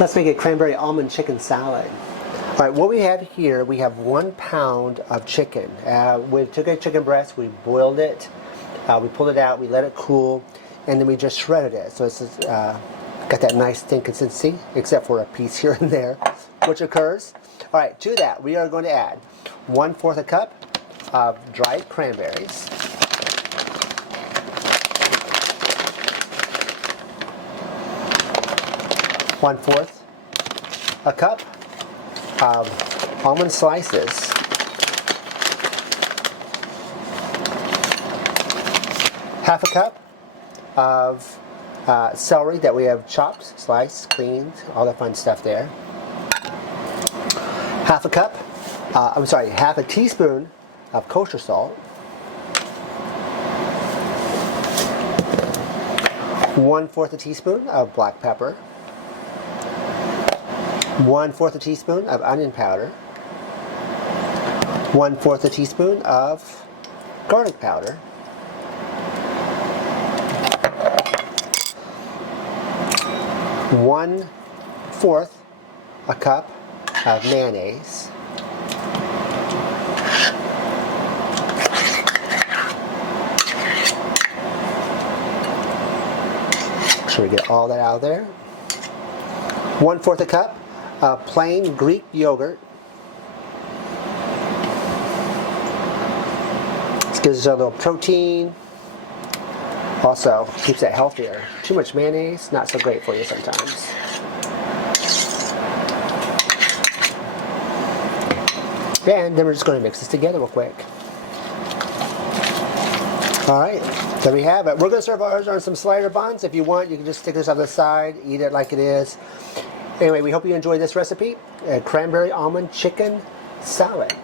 Let's make a cranberry almond chicken salad. All right, what we have here, we have 1 pound of chicken. We took a chicken breast, we boiled it, we pulled it out, we let it cool, and then we just shredded it. So it's got that nice thin consistency, except for a piece here and there, which occurs. All right, to that, we are going to add 1/4 a cup of dried cranberries. One-fourth a cup of almond slices. Half a cup of celery that we have chopped, sliced, cleaned, all that fun stuff there. Half a teaspoon of kosher salt. 1/4 a teaspoon of black pepper. 1/4 a teaspoon of onion powder. 1/4 a teaspoon of garlic powder. 1/4 a cup of mayonnaise. Make sure we get all that out of there. 1/4 a cup of plain Greek yogurt. This gives us a little protein. Also keeps it healthier. Too much mayonnaise, not so great for you sometimes. And then we're just going to mix this together real quick. Alright, there we have it. We're going to serve ours on some slider buns. If you want, you can just stick this on the side, eat it like it is. Anyway, we hope you enjoyed this recipe, a cranberry almond chicken salad.